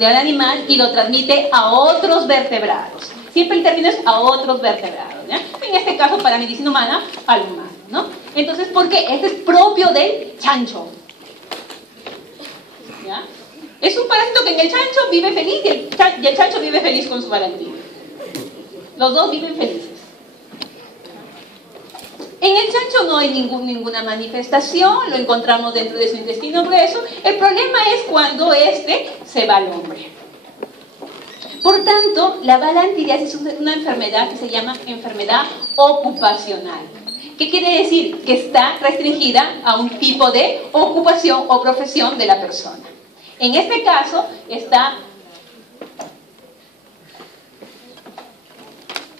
del animal y lo transmite a otros vertebrados. Siempre el término es a otros vertebrados, ¿ya? En este caso, para medicina humana, al humano, ¿no? Entonces, ¿por qué? Este es propio del chancho, ¿ya? Es un parásito que en el chancho vive feliz y el chancho vive feliz con su valentía. Los dos viven felices. En el chancho no hay ninguna manifestación, lo encontramos dentro de su intestino grueso. El problema es cuando este se va al hombre. Por tanto, la balantidiasis es una enfermedad que se llama enfermedad ocupacional. ¿Qué quiere decir? Que está restringida a un tipo de ocupación o profesión de la persona. En este caso está...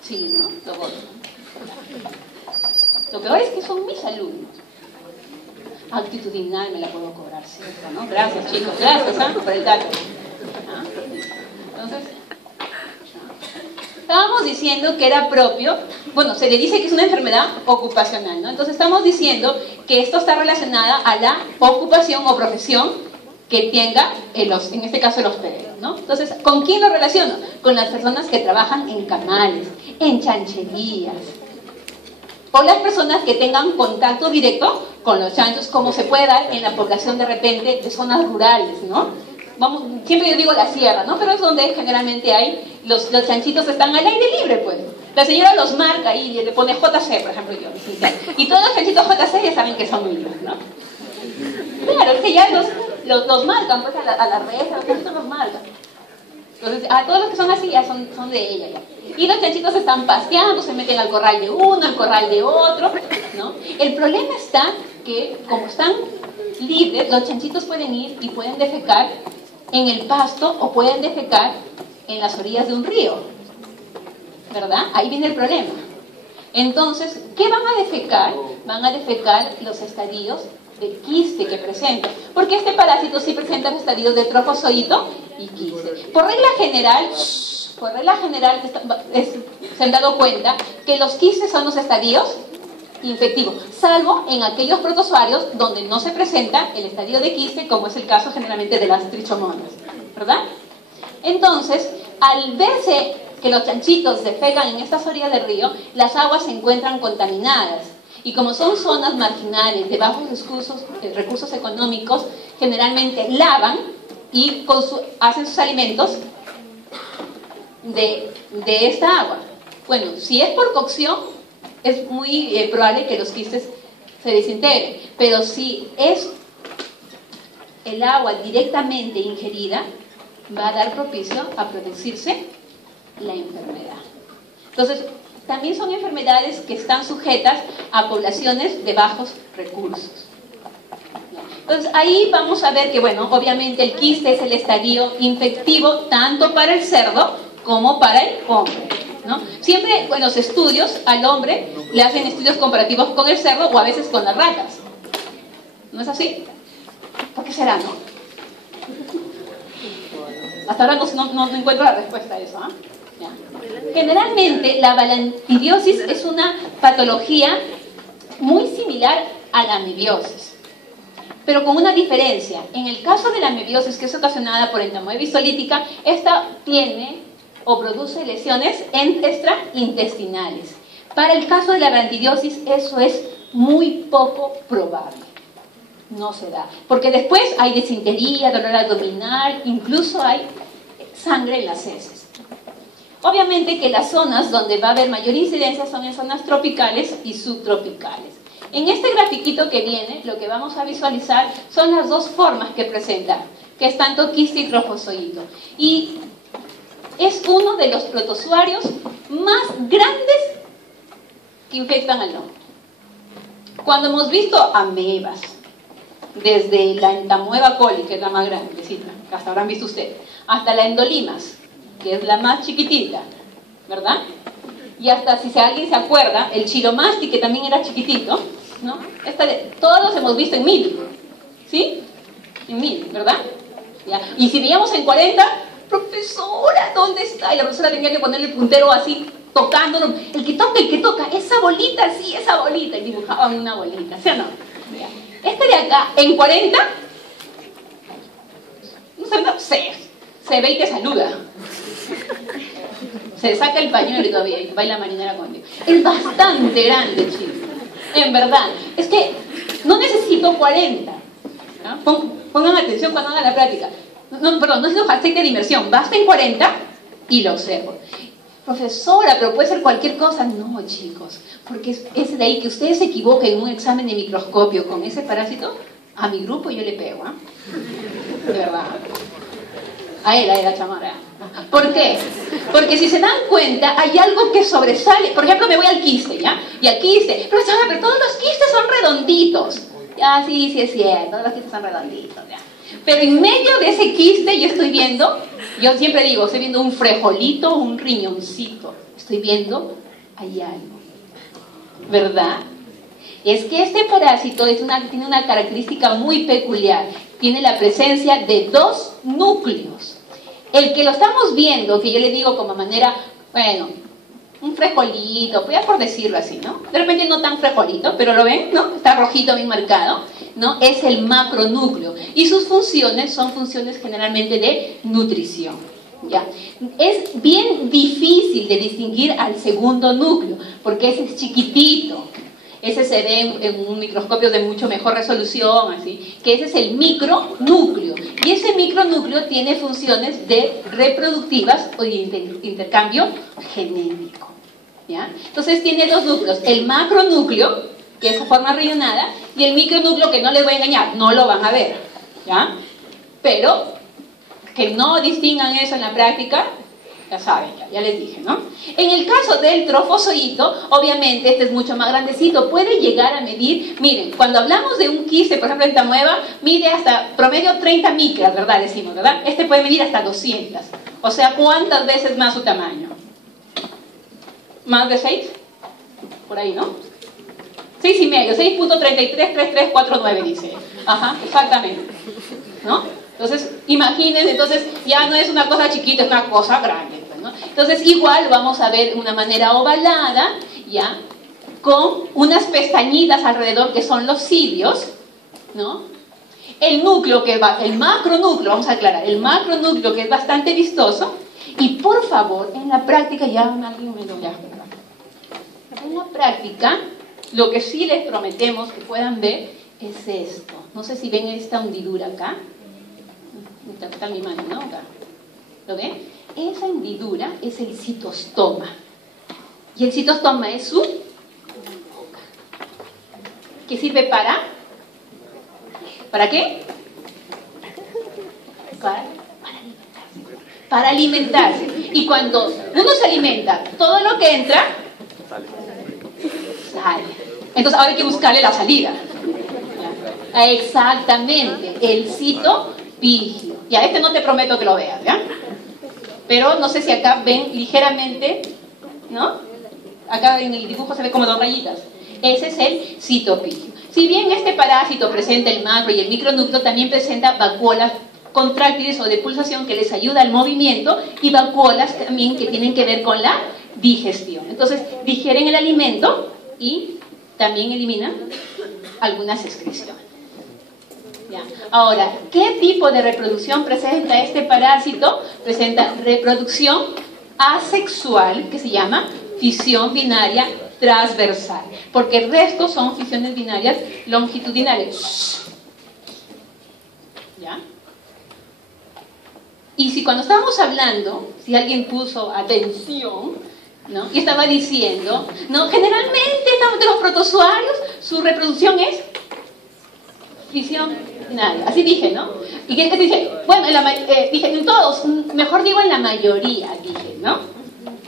Sí, ¿no? Lo peor es que son mis alumnos. Actitudinal me la puedo cobrar, ¿cierto? ¿No? Gracias, chicos. Gracias por el dato. Entonces, estábamos diciendo que era propio, bueno, se le dice que es una enfermedad ocupacional, ¿no? Entonces estamos diciendo que esto está relacionada a la ocupación o profesión que tenga, en este caso el hospedero, ¿no? Entonces, ¿con quién lo relaciono? Con las personas que trabajan en canales, en chancherías, o las personas que tengan contacto directo con los chanchos, como se puede dar en la población de repente de zonas rurales, ¿no? Vamos, siempre yo digo la sierra, ¿no? Pero es donde generalmente hay, los chanchitos están al aire libre, pues. La señora los marca y le pone JC, por ejemplo, y todos los chanchitos JC ya saben que son míos, ¿no? Claro, es que ya los marcan, pues a la reja, los chanchitos los marcan. Entonces, a todos los que son así ya son de ella, ya. Y los chanchitos están paseando, se meten al corral de uno, al corral de otro, ¿no? El problema está que, como están libres, los chanchitos pueden ir y pueden defecar en el pasto o pueden defecar en las orillas de un río, ¿verdad? Ahí viene el problema. Entonces, ¿qué van a defecar? Van a defecar los estadios de quiste que presenta, porque este parásito sí presenta los estadios de trofozoito y quiste. Por regla general, se han dado cuenta que los quistes son los estadios infectivos, salvo en aquellos protozoarios donde no se presenta el estadio de quiste, como es el caso generalmente de las trichomonas, ¿verdad? Entonces, al verse que los chanchitos defecan en estas orillas del río, las aguas se encuentran contaminadas. Y como son zonas marginales de bajos recursos económicos, generalmente lavan y hacen sus alimentos de esta agua. Bueno, si es por cocción, es muy probable que los quistes se desintegren. Pero si es el agua directamente ingerida, va a dar propicio a producirse la enfermedad. Entonces, también son enfermedades que están sujetas a poblaciones de bajos recursos. Entonces, ahí vamos a ver que, bueno, obviamente el quiste es el estadio infectivo tanto para el cerdo como para el hombre, ¿no? Siempre, en los estudios, al hombre le hacen estudios comparativos con el cerdo o a veces con las ratas. ¿No es así? ¿Por qué será, no? Hasta ahora no encuentro la respuesta a eso, ¿ah? ¿Ya? Generalmente la balantidiosis es una patología muy similar a la amebiosis, pero con una diferencia. En el caso de la amebiosis, que es ocasionada por entamoeba histolítica, esta tiene o produce lesiones extraintestinales. Para el caso de la balantidiosis eso es muy poco probable. No se da, porque después hay disentería, dolor abdominal, incluso hay sangre en las heces. Obviamente que las zonas donde va a haber mayor incidencia son en zonas tropicales y subtropicales. En este grafiquito que viene, lo que vamos a visualizar son las dos formas que presenta, que es tanto quiste y trofozoito. Y es uno de los protozoarios más grandes que infectan al hombre. Cuando hemos visto amebas, desde la entamoeba coli, que es la más grandecita, que hasta habrán visto ustedes, hasta la endolimas, que es la más chiquitita, ¿verdad? Y hasta, si alguien se acuerda, el chiromasti, que también era chiquitito, ¿no? Todos los hemos visto en 1000, ¿sí? En 1000, ¿verdad? ¿Ya? Y si veíamos en 40, profesora, ¿dónde está? Y la profesora tenía que ponerle el puntero así, tocándolo. El que toca, esa bolita, sí, esa bolita. Y dibujaban una bolita, ¿sí o no? ¿Ya? Este de acá, en 40, no sé, se ve y te saluda. Se saca el pañuelo y todavía baila marinera contigo. Es bastante grande, chicos. En verdad. Es que no necesito 40. ¿No? Pongan atención cuando hagan la práctica. No necesito aceite de inmersión. Basta en 40 y lo observo. Profesora, pero puede ser cualquier cosa. No, chicos. Porque es de ahí que ustedes se equivoquen en un examen de microscopio con ese parásito. A mi grupo yo le pego, De verdad. A la chamara. ¿Por qué? Porque si se dan cuenta, hay algo que sobresale. Por ejemplo, me voy al quiste, ¿ya? Y al quiste. Pero todos los quistes son redonditos. Ya, sí es cierto. Todos los quistes son redonditos, ¿ya? Pero en medio de ese quiste yo estoy viendo, yo siempre digo, estoy viendo un frijolito, un riñoncito. Estoy viendo, hay algo. ¿Verdad? Es que este parásito tiene una característica muy peculiar. Tiene la presencia de 2 núcleos. El que lo estamos viendo, que yo le digo como manera, bueno, un frijolito, pues ya por decirlo así, ¿no? De repente no tan frijolito, pero lo ven, ¿no? Está rojito, bien marcado, ¿no? Es el macronúcleo. Y sus funciones son funciones generalmente de nutrición, ¿ya? Es bien difícil de distinguir al segundo núcleo, porque ese es chiquitito. Ese se ve en un microscopio de mucho mejor resolución, así, que ese es el micronúcleo. Y ese micronúcleo tiene funciones reproductivas o de intercambio genético. ¿Ya? Entonces tiene 2 núcleos, el macronúcleo, que es de forma rellenada, y el micronúcleo, que no les voy a engañar, no lo van a ver. ¿Ya? Pero que no distingan eso en la práctica, ya saben, ya les dije, ¿no? En el caso del trofozoito, obviamente este es mucho más grandecito, puede llegar a medir, miren, cuando hablamos de un quiste, por ejemplo, esta mueva, mide hasta promedio 30 micras, ¿verdad? Decimos, ¿verdad? Este puede medir hasta 200. O sea, ¿cuántas veces más su tamaño? ¿Más de 6? Por ahí, ¿no? 6,5, 6.333349 dice. Ajá, exactamente. ¿No? Entonces, imagínense, entonces ya no es una cosa chiquita, es una cosa grande, pues, ¿no? Entonces, igual vamos a ver una manera ovalada, ¿ya? Con unas pestañitas alrededor que son los cilios, ¿no? El núcleo, el macronúcleo, vamos a aclarar, el macronúcleo que es bastante vistoso, y por favor, en la práctica, en la práctica, lo que sí les prometemos que puedan ver es esto. No sé si ven esta hendidura acá. Está en mi mano, ¿no? Acá. ¿Lo ven? Esa hendidura es el citostoma. Y el citostoma es su boca. ¿Qué sirve para? ¿Para qué? Para alimentarse. Y cuando uno se alimenta, todo lo que entra sale. Entonces ahora hay que buscarle la salida. Exactamente. El citopigio. Ya, este no te prometo que lo veas, ¿ya? Pero no sé si acá ven ligeramente, ¿no? Acá en el dibujo se ve como 2 rayitas. Ese es el citopigio. Si bien este parásito presenta el macro y el micronúcleo, también presenta vacuolas contráctiles o de pulsación que les ayuda al movimiento, y vacuolas también que tienen que ver con la digestión. Entonces, digieren el alimento y también eliminan algunas excreciones. ¿Ya? Ahora, ¿qué tipo de reproducción presenta este parásito? Presenta reproducción asexual, que se llama fisión binaria transversal, porque el resto son fisiones binarias longitudinales. ¿Ya? Y si cuando estábamos hablando, si alguien puso atención, ¿no? Y estaba diciendo, ¿no? Generalmente de los protozoarios, su reproducción es fisión binaria. Así dije, ¿no? Y que dije, bueno, dije en todos, mejor digo en la mayoría, dije, ¿no?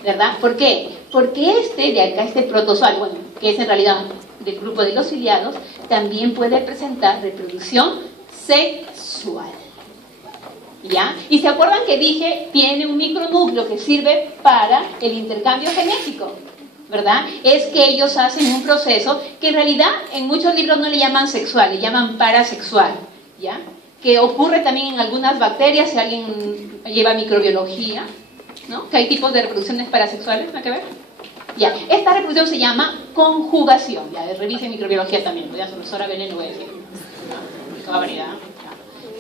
¿Verdad? ¿Por qué? Porque este de acá, este protozoario, bueno, que es en realidad del grupo de los ciliados, también puede presentar reproducción sexual. ¿Ya? Y se acuerdan que dije, tiene un micronúcleo que sirve para el intercambio genético, ¿verdad? Es que ellos hacen un proceso que en realidad en muchos libros no le llaman sexual, le llaman parasexual, ¿ya? Que ocurre también en algunas bacterias, si alguien lleva microbiología, ¿no? Que hay tipos de reproducciones parasexuales, ¿no hay que ver? Ya, esta reproducción se llama conjugación, ya, revisen microbiología también, pues ya su profesora Belén lo voy a decir, qué variedad,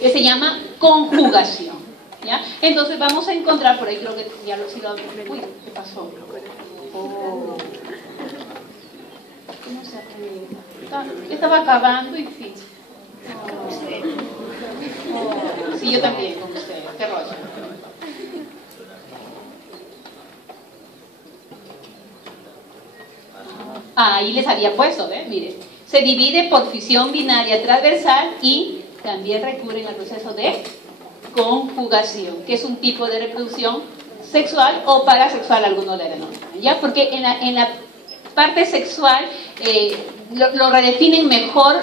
que se llama conjugación, ¿Ya? Entonces vamos a encontrar, por ahí creo que ya lo... Uy, ¿qué pasó? Oh. No sé, estaba acabando y fin. Oh. Sí, yo también con ustedes. Qué rollo. Ahí les había puesto, ¿ves? Miren. Se divide por fisión binaria transversal y también recurren al proceso de conjugación, que es un tipo de reproducción sexual o parasexual, algunos le denominan, ¿ya? Porque en la parte sexual lo redefinen mejor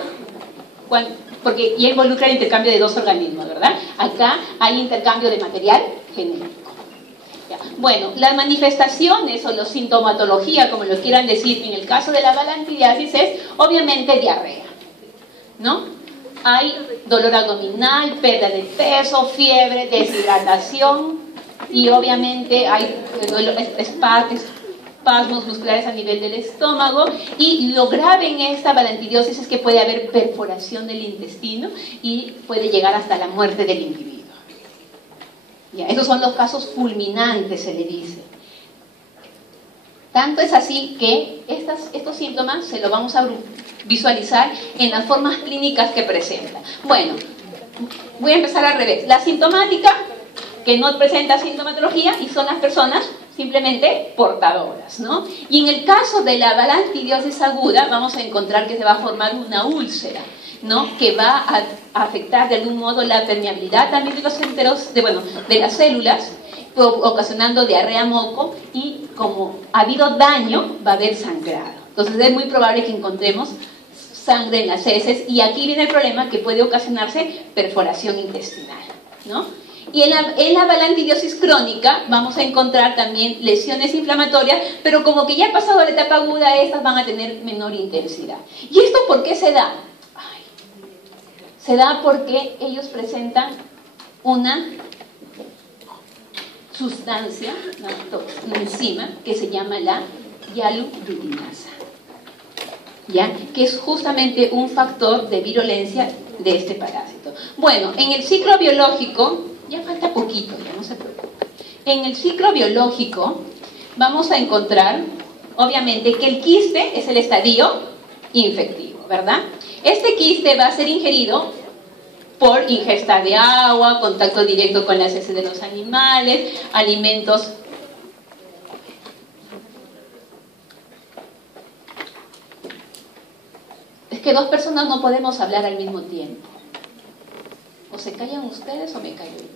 porque ya involucra el intercambio de dos organismos, ¿verdad? Acá hay intercambio de material genético. ¿Ya? Bueno, las manifestaciones o la sintomatología, como lo quieran decir, en el caso de la galantidiasis es obviamente diarrea, ¿no? Hay dolor abdominal, pérdida de peso, fiebre, deshidratación y obviamente hay espasmos musculares a nivel del estómago, y lo grave en esta galantidiasis es que puede haber perforación del intestino y puede llegar hasta la muerte del individuo. Ya, esos son los casos fulminantes, se le dice. Tanto es así que estos síntomas se los vamos a visualizar en las formas clínicas que presenta. Bueno, voy a empezar al revés. La sintomática, que no presenta sintomatología, y son las personas simplemente portadoras, ¿no? Y en el caso de la galantidiasis aguda, vamos a encontrar que se va a formar una úlcera, ¿no? Que va a afectar de algún modo la permeabilidad también de los enteros, de las células, ocasionando diarrea, moco, y como ha habido daño, va a haber sangrado. Entonces es muy probable que encontremos sangre en las heces, y aquí viene el problema, que puede ocasionarse perforación intestinal, ¿no? Y en la galantidiasis crónica vamos a encontrar también lesiones inflamatorias, pero como que ya ha pasado la etapa aguda, estas van a tener menor intensidad. ¿Y esto por qué se da? Se da porque ellos presentan una sustancia, una enzima, que se llama la hialuronidasa, ¿ya? Que es justamente un factor de virulencia de este parásito. Bueno, en el ciclo biológico, ya falta poquito, ya no se preocupe. En el ciclo biológico vamos a encontrar, obviamente, que el quiste es el estadio infectivo, ¿verdad? Este quiste va a ser ingerido por ingesta de agua, contacto directo con las heces de los animales, alimentos. Es que dos personas no podemos hablar al mismo tiempo. O se callan ustedes o me callo yo.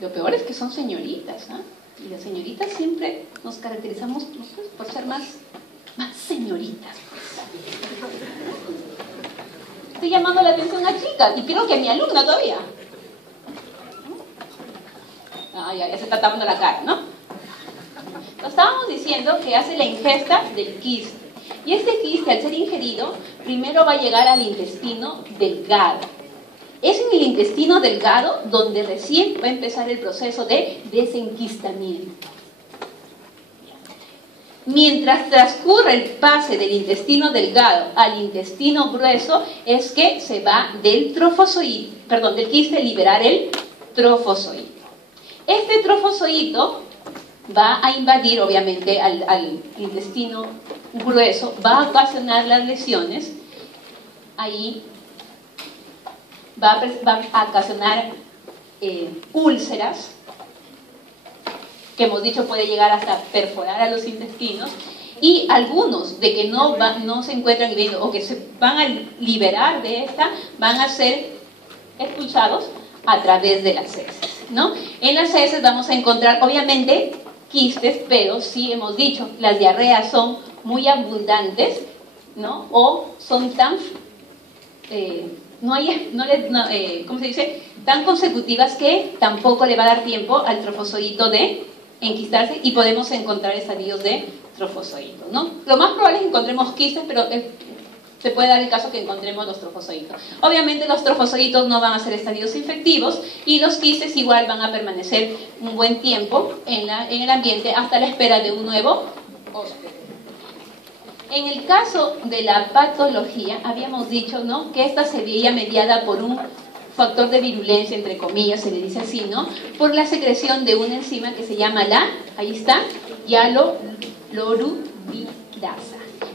Lo peor es que son señoritas, ¿ah? Y las señoritas siempre nos caracterizamos por ser más señoritas. Estoy llamando la atención a chicas y creo que a mi alumna todavía. Ah, ya se está tapando la cara, ¿no? Lo estábamos diciendo que hace la ingesta del quiste. Y este quiste, al ser ingerido, primero va a llegar al intestino delgado. Es en el intestino delgado donde recién va a empezar el proceso de desenquistamiento. Mientras transcurre el pase del intestino delgado al intestino grueso, es que se va del quiste a liberar el trofozoito. Este trofozoito va a invadir, obviamente, al intestino grueso, va a ocasionar las lesiones, ahí va a ocasionar úlceras, que hemos dicho puede llegar hasta perforar a los intestinos, y algunos de que no se encuentran viviendo o que se van a liberar de esta, van a ser expulsados a través de las heces, ¿no? En las heces vamos a encontrar, obviamente, quistes, pero sí hemos dicho, las diarreas son muy abundantes, ¿no? O son tan, ¿cómo se dice? Tan consecutivas que tampoco le va a dar tiempo al trofozoito de enquistarse, y podemos encontrar estadios de trofozoito, ¿no? Lo más probable es que encontremos quistes, pero se puede dar el caso que encontremos los trofozoitos. Obviamente los trofozoitos no van a ser estadios infectivos, y los quistes igual van a permanecer un buen tiempo en el ambiente hasta la espera de un nuevo hóspede. En el caso de la patología, habíamos dicho, ¿no?, que esta se veía mediada por un factor de virulencia, entre comillas, se le dice así, ¿no?, por la secreción de una enzima que se llama ahí está, hialuronidasa,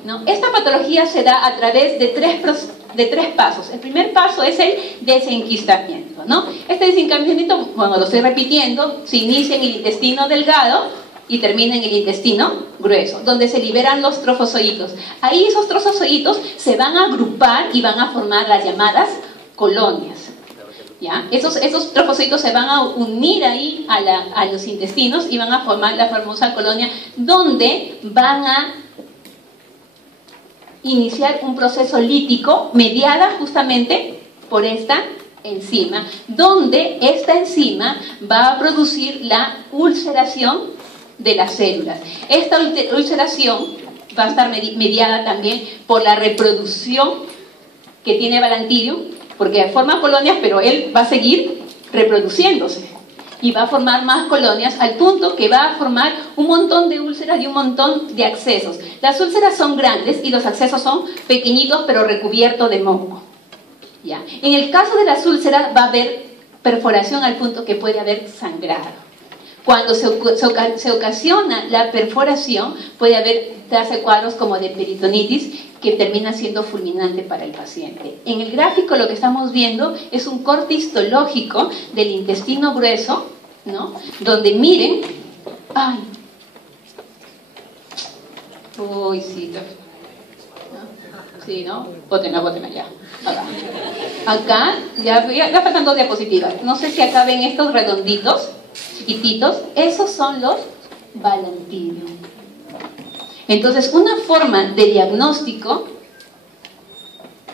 ¿no? Esta patología se da a través de tres pasos. El primer paso es el desenquistamiento, ¿no? Este desenquistamiento, bueno, lo estoy repitiendo, se inicia en el intestino delgado y termina en el intestino grueso, donde se liberan los trofozoitos. Ahí esos trofozoitos se van a agrupar y van a formar las llamadas colonias, ¿ya? Esos trofozoitos se van a unir ahí a los intestinos y van a formar la famosa colonia, donde van a iniciar un proceso lítico mediada justamente por esta enzima, donde esta enzima va a producir la ulceración de las células. Esta ulceración va a estar mediada también por la reproducción que tiene Balantidium, porque forma colonias, pero él va a seguir reproduciéndose y va a formar más colonias al punto que va a formar un montón de úlceras y un montón de accesos. Las úlceras son grandes y los accesos son pequeñitos pero recubiertos de moco, ¿ya? En el caso de las úlceras va a haber perforación al punto que puede haber sangrado. Cuando se ocasiona la perforación, puede darse cuadros como de peritonitis que termina siendo fulminante para el paciente. En el gráfico lo que estamos viendo es un corte histológico del intestino grueso, ¿no?, donde miren, ¡ay! Uy, sí, ¿no? Sí, ¿no? Bótenla ya. Acá, ya faltan 2 diapositivas. No sé si acá ven estos redonditos chiquititos, esos son los Balantidium. Entonces, una forma de diagnóstico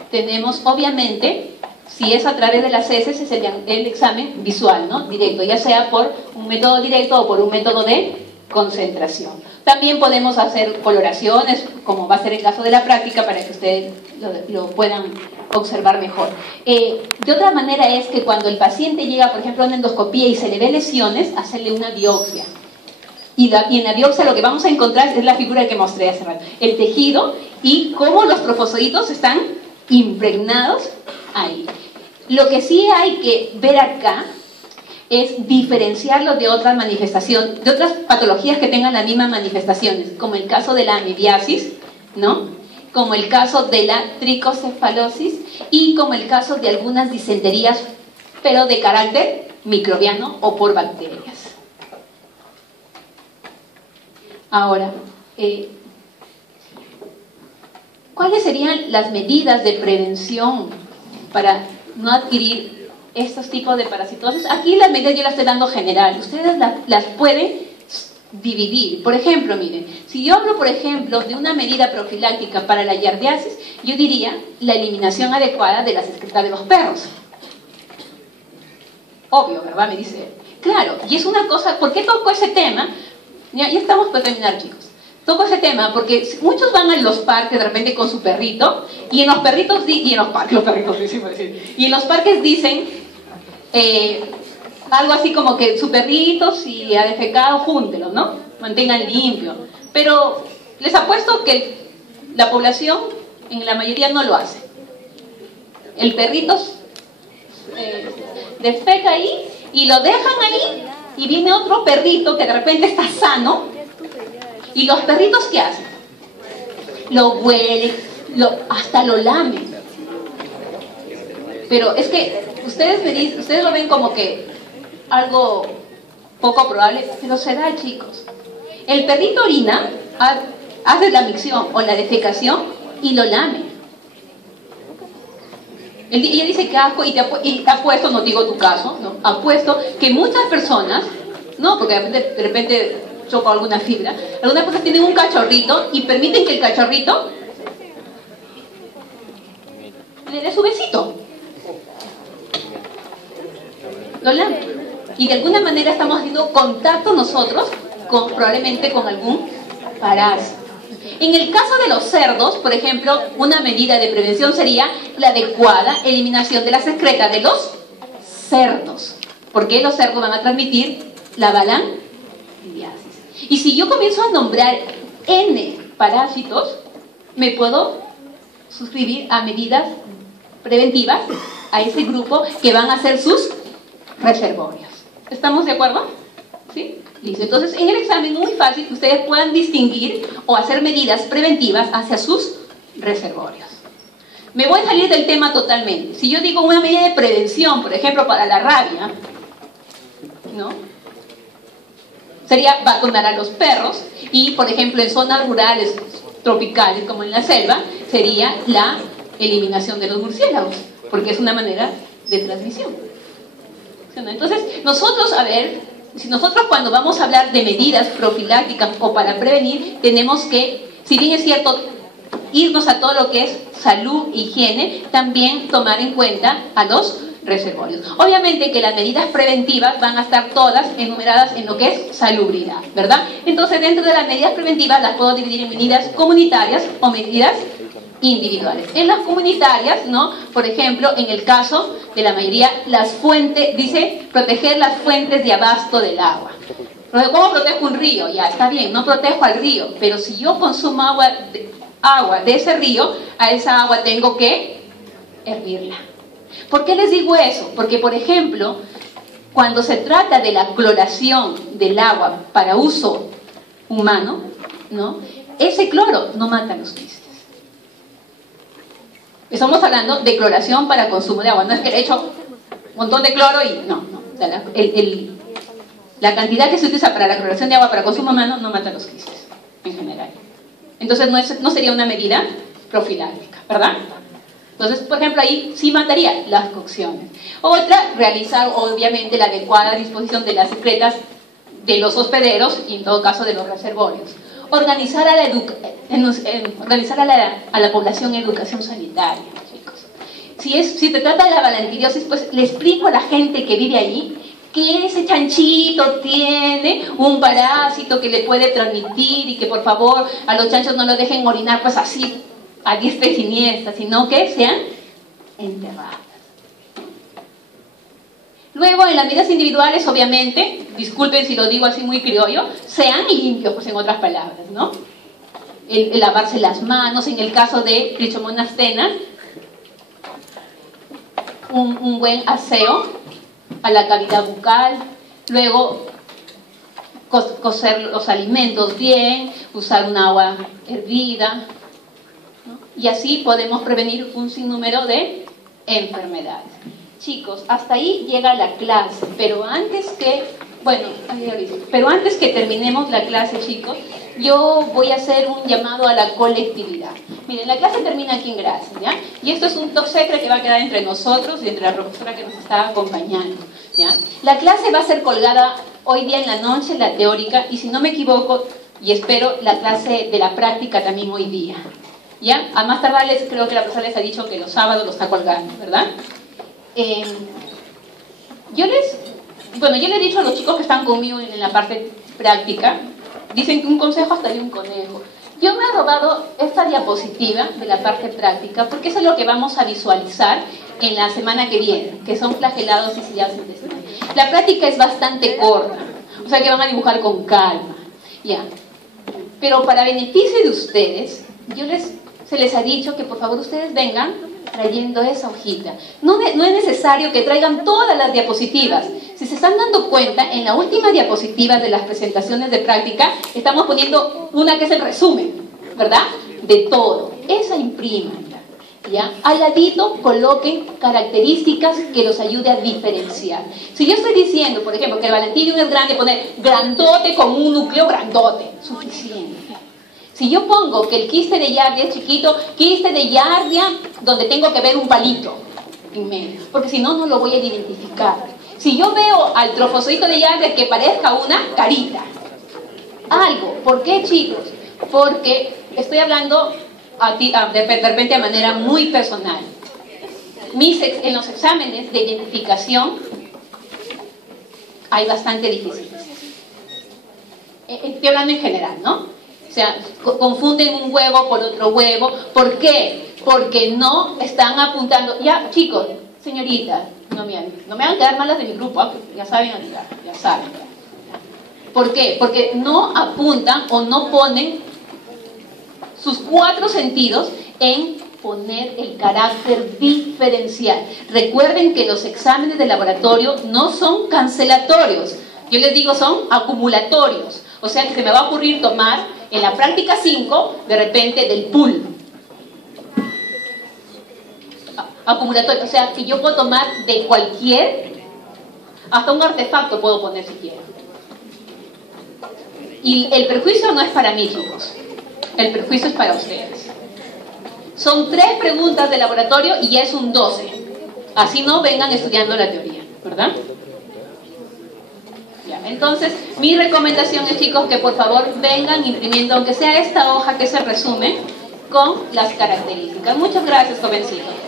tenemos, obviamente, si es a través de las heces, es el examen visual, ¿no?, directo, ya sea por un método directo o por un método de concentración. También podemos hacer coloraciones, como va a ser el caso de la práctica, para que ustedes lo puedan observar mejor. De otra manera es que cuando el paciente llega, por ejemplo, a una endoscopía y se le ve lesiones, hacerle una biopsia. Y en la biopsia lo que vamos a encontrar es la figura que mostré hace rato, el tejido y cómo los trofozoitos están impregnados ahí. Lo que sí hay que ver acá es diferenciarlo de otras manifestaciones, de otras patologías que tengan las mismas manifestaciones, como el caso de la amibiasis, ¿no?, como el caso de la tricocefalosis y como el caso de algunas disenterías, pero de carácter microbiano o por bacterias. Ahora, ¿cuáles serían las medidas de prevención para no adquirir estos tipos de parasitosis? Aquí las medidas yo las estoy dando general, ustedes las pueden dividir. Por ejemplo, miren, si yo hablo, por ejemplo, de una medida profiláctica para la yardiasis, yo diría la eliminación adecuada de las excretas de los perros. Obvio, ¿verdad? Me dice, claro, y es una cosa, ¿por qué toco ese tema? Ya estamos por terminar, chicos. Toco ese tema porque muchos van a los parques de repente con su perrito y en los perritos y en los parques dicen algo así como que su perrito, si ha defecado, júntelo, ¿no? Mantengan limpio. Pero les apuesto que la población en la mayoría no lo hace. El perrito defeca ahí y lo dejan ahí y viene otro perrito que de repente está sano. ¿Y los perritos qué hacen? Lo huelen, hasta lo lamen. Pero es que ustedes lo ven como que algo poco probable, pero se da, chicos. El perrito orina, hace la micción o la defecación y lo lame. Ella dice que asco y te apuesto, no digo tu caso, ¿no?, apuesto que muchas personas, no, porque de repente choco alguna fibra, algunas personas tienen un cachorrito y permiten que el cachorrito le dé su besito, lo lame. Y de alguna manera estamos haciendo contacto nosotros probablemente con algún parásito. En el caso de los cerdos, por ejemplo, una medida de prevención sería la adecuada eliminación de las excretas de los cerdos, porque los cerdos van a transmitir la balantidiasis. Y si yo comienzo a nombrar N parásitos, me puedo suscribir a medidas preventivas a ese grupo que van a ser sus reservorios. ¿Estamos de acuerdo? ¿Sí? Listo. Entonces, en el examen muy fácil que ustedes puedan distinguir o hacer medidas preventivas hacia sus reservorios. Me voy a salir del tema totalmente. Si yo digo una medida de prevención, por ejemplo, para la rabia, ¿no? Sería vacunar a los perros y, por ejemplo, en zonas rurales tropicales como en la selva, sería la eliminación de los murciélagos, porque es una manera de transmisión. Entonces, nosotros, a ver, si nosotros cuando vamos a hablar de medidas profilácticas o para prevenir, tenemos que, si bien es cierto, irnos a todo lo que es salud, higiene, también tomar en cuenta a los reservorios. Obviamente que las medidas preventivas van a estar todas enumeradas en lo que es salubridad, ¿verdad? Entonces, dentro de las medidas preventivas las puedo dividir en medidas comunitarias o medidas individuales. En las comunitarias, ¿no? Por ejemplo, en el caso de la mayoría, las fuentes, dice, proteger las fuentes de abasto del agua. ¿Cómo protejo un río? Ya, está bien, no protejo al río, pero si yo consumo agua de ese río, a esa agua tengo que hervirla. ¿Por qué les digo eso? Porque, por ejemplo, cuando se trata de la cloración del agua para uso humano, ¿no? Ese cloro no mata los quistes. Estamos hablando de cloración para consumo de agua. No es que le echo un montón de cloro y... No. O sea, la cantidad que se utiliza para la cloración de agua para consumo humano no mata los quistes, en general. Entonces no sería una medida profiláctica, ¿verdad? Entonces, por ejemplo, ahí sí mataría las cocciones. Otra, realizar obviamente la adecuada disposición de las secretas de los hospederos y en todo caso de los reservorios. Organizar a la población educación sanitaria, chicos. Si se trata de la balantidiosis, pues le explico a la gente que vive allí que ese chanchito tiene un parásito que le puede transmitir y que por favor a los chanchos no lo dejen orinar pues así a diestra y siniestra, sino que sean enterradas. Luego, en las medidas individuales, obviamente, disculpen si lo digo así muy criollo, sean limpios, pues en otras palabras, ¿no? El lavarse las manos, en el caso de Trichomonas tenas, un buen aseo a la cavidad bucal, luego cocer los alimentos bien, usar un agua hervida, ¿no? Y así podemos prevenir un sinnúmero de enfermedades. Chicos, hasta ahí llega la clase, pero antes que terminemos la clase, chicos, yo voy a hacer un llamado a la colectividad. Miren, la clase termina aquí en Gracia, ¿ya? Y esto es un top secret que va a quedar entre nosotros y entre la profesora que nos está acompañando, ¿ya? La clase va a ser colgada hoy día en la noche, la teórica, y si no me equivoco, y espero la clase de la práctica también hoy día, ¿ya? A más tardar creo que la profesora les ha dicho que los sábados lo está colgando, ¿verdad? Yo le he dicho a los chicos que están conmigo en la parte práctica, dicen que un consejo hasta de un conejo. Yo me he robado esta diapositiva de la parte práctica porque eso es lo que vamos a visualizar en la semana que viene, que son flagelados y sillados intestinales. La práctica es bastante corta, o sea que van a dibujar con calma, ya. Pero para beneficio de ustedes, se les ha dicho que por favor ustedes vengan trayendo esa hojita. No es necesario que traigan todas las diapositivas. Si se están dando cuenta, en la última diapositiva de las presentaciones de práctica estamos poniendo una que es el resumen, ¿verdad? De todo. Esa impriman, ¿ya? Al ladito coloquen características que los ayude a diferenciar. Si yo estoy diciendo, por ejemplo, que el Valentidium es grande, poner grandote con un núcleo grandote, suficiente. Si yo pongo que el quiste de Yardia es chiquito, quiste de Yardia donde tengo que ver un palito en medio, porque si no, no lo voy a identificar. Si yo veo al trofozoito de Yardia que parezca una carita, algo. ¿Por qué, chicos? Porque estoy hablando de repente de manera muy personal. En los exámenes de identificación hay bastante difíciles. Estoy hablando en general, ¿no? O sea, confunden un huevo por otro huevo. ¿Por qué? Porque no están apuntando. Ya, chicos, señoritas, no me hagan quedar malas de mi grupo, ya saben, ya saben. ¿Por qué? Porque no apuntan o no ponen sus 4 sentidos en poner el carácter diferencial. Recuerden que los exámenes de laboratorio no son cancelatorios. Yo les digo, son acumulatorios. O sea que se me va a ocurrir tomar en la práctica 5, de repente, del pool. Acumulatorio, o sea que yo puedo tomar de cualquier, hasta un artefacto puedo poner si quiero. Y el perjuicio no es para mí, chicos. El perjuicio es para ustedes. Son 3 preguntas de laboratorio y ya es un 12. Así no vengan estudiando la teoría, ¿verdad? Ya, entonces, mi recomendación es, chicos, que por favor vengan imprimiendo, aunque sea esta hoja que se resume, con las características. Muchas gracias, jovencitos.